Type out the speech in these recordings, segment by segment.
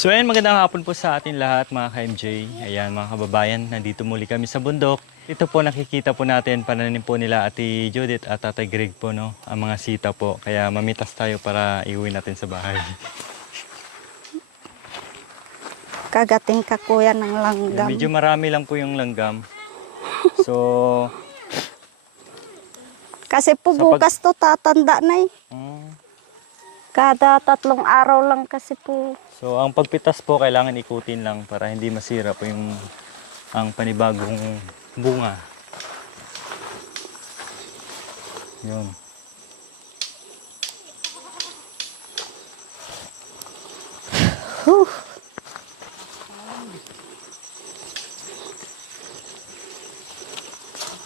So ayan, magandang hapon po sa atin lahat mga ka-MJ. Ayan mga kababayan, nandito muli kami sa bundok. Ito po nakikita po natin pananim po nila Ate Judith at Tatay Greg po, no? Ang mga sita po. Kaya mamitas tayo para iuwi natin sa bahay. Kagating ka kuya ng langgam. Medyo marami lang po yung langgam. So, Kasi po bukas to tatanda na eh. Kada 3 araw lang kasi po. so ang pagpitas po kailangan ikutin lang para hindi masira po yung ang panibagong bunga. Yun. Huh.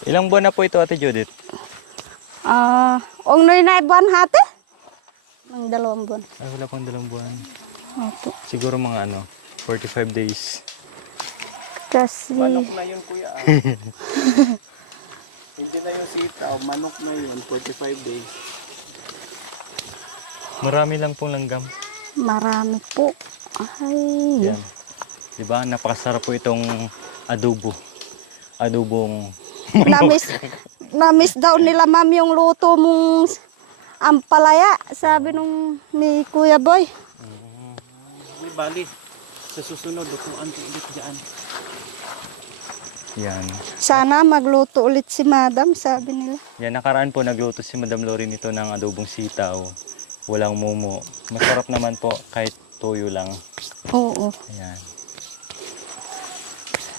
Ilang buwan na po ito, Ate Judith? Ungnoy na ibuan hati? Ang 2 buwan. Ay, wala pang 2 buwan. Opo. Siguro mga 45 days. Kasi Manok na yun, kuya. Hindi na yung sitaw, manok na yun, 45 days. Marami lang pong langgam. marami po. Ay. Yan. Diba? Napakasarap po itong adobo. Adobong Namis daw nila ma'am yung luto mong ampalaya. Sabi nung ni Kuya Boy. May bali. Sa susunod, dukuan ko ulit dyan. yan. Sana magluto ulit si Madam, sabi nila. Yan, nakaraan po nagluto si Madam Lori nito ng adobong sitaw. Walang mumo. Masarap naman po kahit toyo lang. Oo. Ayan.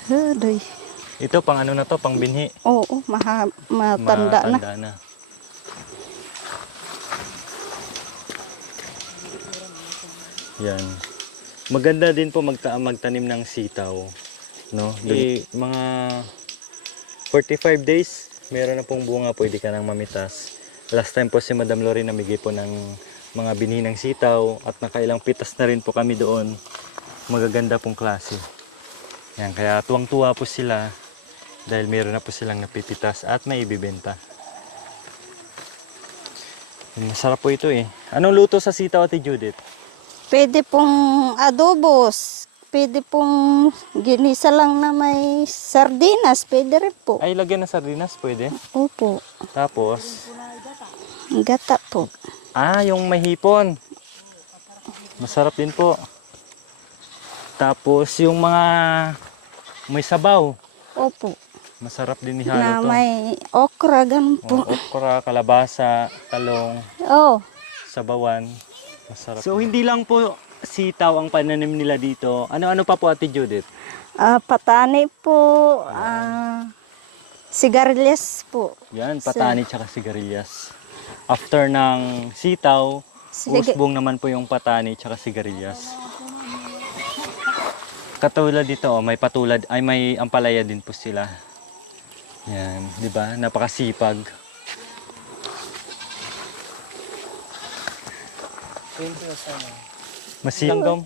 Adoy. Ito pang ano na to, pang binhi. Oo, matanda na. Matanda na. Yan. Maganda din po magtanim ng sitaw, no? Mga 45 days, meron na pong bunga, pwede ka nang mamitas. Last time po si Madam Lori namigay po ng mga binhi ng sitaw at nakailang pitas na rin po kami doon. Magaganda pong klase. Yan, kaya tuwang-tuwa po sila dahil meron na po silang napipitas at may ibibenta. Masarap po ito eh. Anong luto sa sitaw, Ate Judith? Pwede pong adobos. Pwede pong ginisa lang na may sardinas. Pwede rin po. Ay, lagyan ng sardinas, pwede. Opo. Tapos, Gata po. yung may hipon. Masarap din po. Tapos, yung mga may sabaw. Opo. Masarap din Na ihalo to. may okra, ganun po. Okra, kalabasa, talong, Oh, sabawan. Masarap. So, hindi lang po sitaw ang pananim nila dito. Ano-ano pa po, Ate Judith? patani po. Sigarilyas po. Yan, patani tsaka sigarilyas. After ng sitaw, usbong naman po yung patani tsaka sigarilyas. Katulad dito, may patulad, ay may ampalaya din po sila. Yan, di ba? Napakasipag. Masinggam.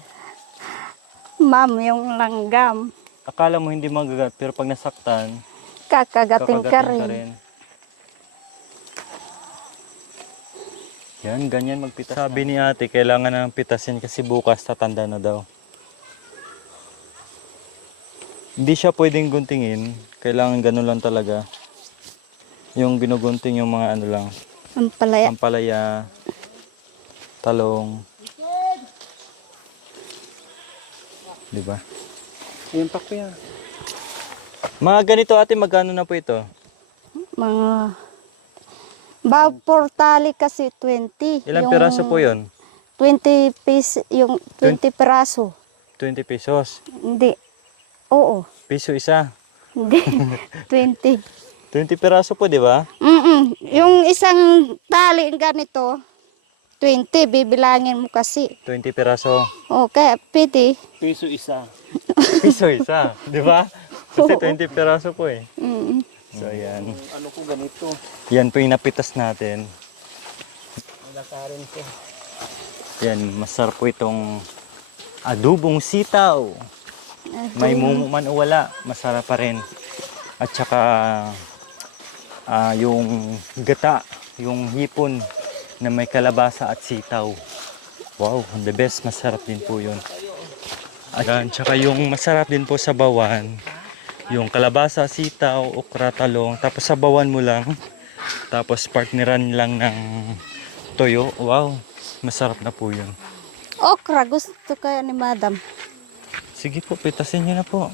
Ma'am, yung langgam. Akala mo hindi magagat, pero pag nasaktan, Kakagating ka kakagatin ka rin. rin. Yan, ganyan magpitas. Sabi ni ate, kailangan na pitasin kasi bukas tatanda na daw. Hindi siya pwedeng guntingin. Kailangan ganun lang talaga. Yung ginugunting yung mga ano lang. Ampalaya. Ampalaya, talong. Diba? Ayun pa, kuya. Mga ganito ate, magkano na po ito? Mga portali kasi 20. Ilang Yung piraso po yun? 20 piso, yung 20 piraso. 20 pesos. Hindi. Oo. Piso isa. Hindi. 20. 20 piraso po, di ba? Yung isang tali ganito, 20, bibilangin mo kasi. 20 piraso. Okay, pwede. Piso isa. Piso isa, di ba? Kasi 20 piraso po eh. Mm. So, yan. Ano ko ganito? Yan po yung napitas natin. Nalakarin ko. Yan, masarap po itong adobong sitaw. May mumu man o wala, masarap pa rin. At saka yung gata, yung hipon na may kalabasa at sitaw. Wow, the best, masarap din po yun. Ayan, tsaka yung masarap din po sa bawan, yung kalabasa, sitaw, okra, talong, tapos sabawan mo lang, tapos partneran lang ng toyo. Wow, masarap na po yun. Okra, gusto kaya ni Madam. Sige po, pitasin nyo na po.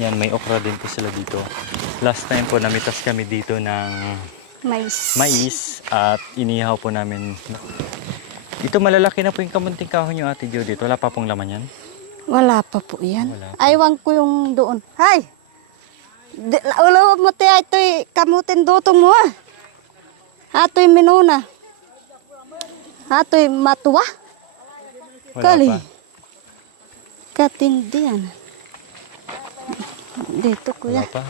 Yan, may okra din po sila dito. Last time po, namitas kami dito ng mais at inihaw po namin. Ito malalaki na po yung kamunting kahon nyo, Ate Jo, dito. Wala pa pong laman yan. Wala pa po yan. Wala pa. Aywan ko yung doon. Hay! Ulo mo te ito'y kamutin dutong mo ah. Ato'y minuna. Ato'y matuwa. Wala Kali. pa. Katindihan. Dito Wala kuya. pa.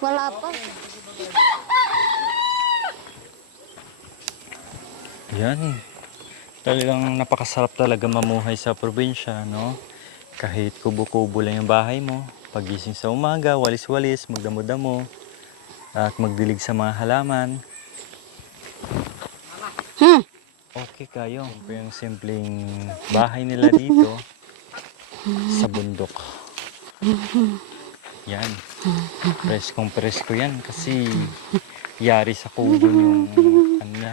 Wala pa. Yan. Talagang napakasarap talaga mamuhay sa probinsya, no? Kahit kubo-kubo lang yung bahay mo, pagising sa umaga, walis-walis, magdamo-damo, at magdilig sa mga halaman. Okay kayo. Ito yung simpleng bahay nila dito sa bundok. Yan. Preskong presko yan kasi yari sa kubo yung ano na,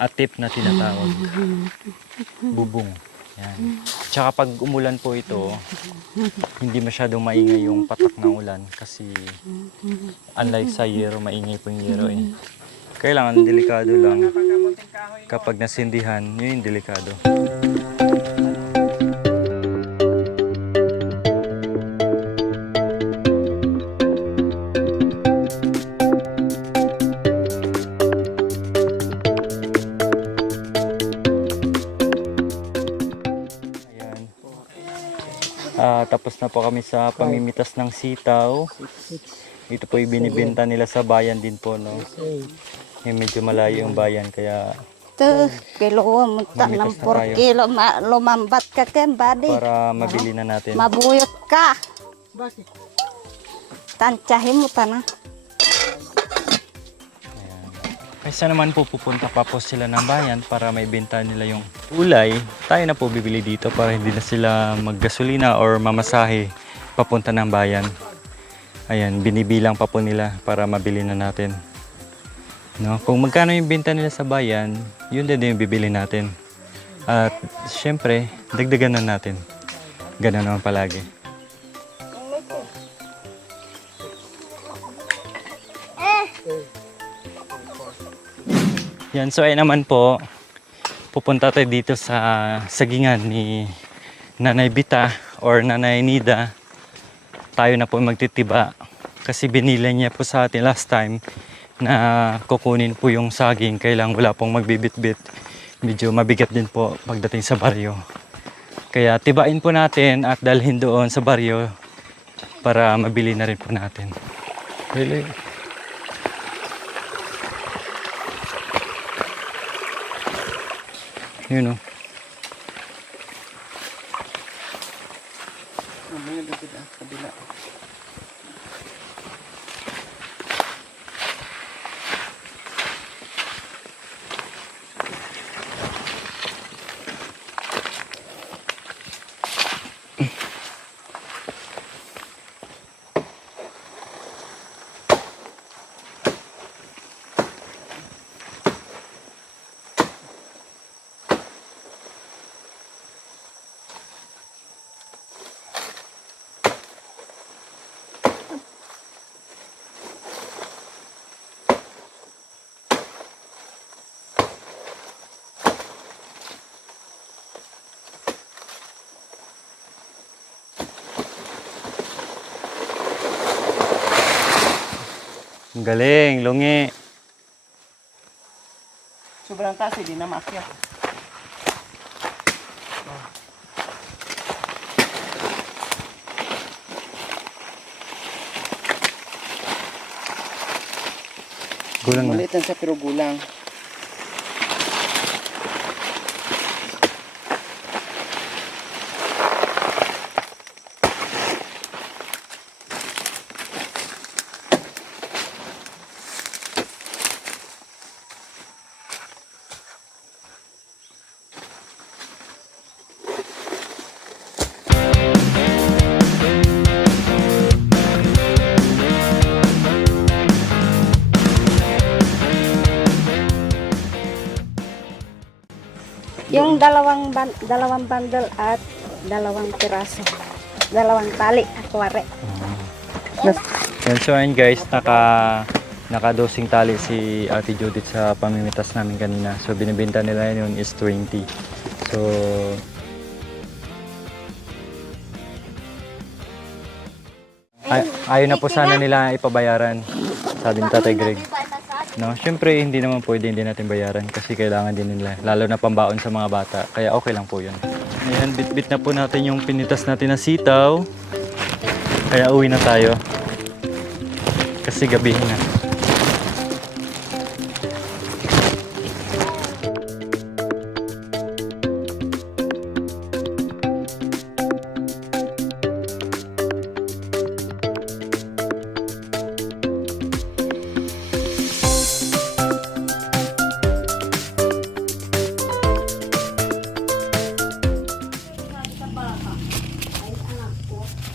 atip na tinatawag. Bubong. Yan. Tsaka pag umulan po ito, hindi masyadong maingay yung patak ng ulan kasi unlike sa yero, maingay po yung yero eh. Kailangan delikado lang. Kapag nasindihan, yun yung delikado. Ayan. Tapos na po kami sa pamimitas ng sitaw. Ito po yung binibenta nila sa bayan din po, no? Medyo malayo yung bayan, kaya Ito, kilo mo ta ng Mamitas na 4 tayo. kilo. Lumambat ka ken body. para mabili na natin. Mabuyot ka. Tansyahin mo ta na. Kaysa naman po pupunta pa po sila ng bayan para may benta nila yung ulay, tayo na po bibili dito para hindi na sila maggasolina or mamasahe papunta ng bayan. Ayan, binibilang pa po nila para mabili na natin. No? Kung magkano yung benta nila sa bayan, yun din yung bibili natin. At syempre, dagdagan na natin. Ganun naman palagi. Yan, so ay naman po, pupunta tayo dito sa sagingan ni Nanay Bita or Nanay Nida. Tayo na po magtitiba kasi binila niya po sa atin last time na kukunin po yung saging, kailang wala pong magbibitbit. Medyo mabigat din po pagdating sa baryo. Kaya tibain po natin at dalhin doon sa baryo para mabili na rin po natin. Really? Yun o. Mamaya dito na, kabila. Ang galing, lungi. Sobrang taas, hindi na maakyat. Gulang na. Malitan sa pero gulang. Yung dalawang bundle at dalawang piraso. Dalawang tali, akware. Yan, so ayun guys, nakadosing tali si Ate Judith sa pamimitas namin kanina. So binibenta nila yun is 20. So ayaw na po sana nila ipabayaran, sabi ni Tatay Greg. No, syempre hindi naman pwede hindi natin bayaran kasi kailangan din nila, lalo na pambaon sa mga bata. Kaya okay lang po 'yun. Ayan, bit-bit na po natin yung pinitas natin na sitaw. Kaya uwi na tayo. Kasi gabi na.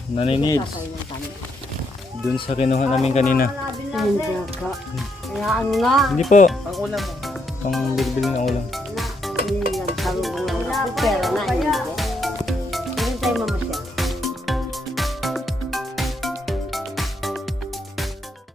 Nanay Nids, dun sa kinuha namin kanina. Hindi ka. Kaya ano na. Hindi po, Ang ulam mo. pang bilbil ng ulam.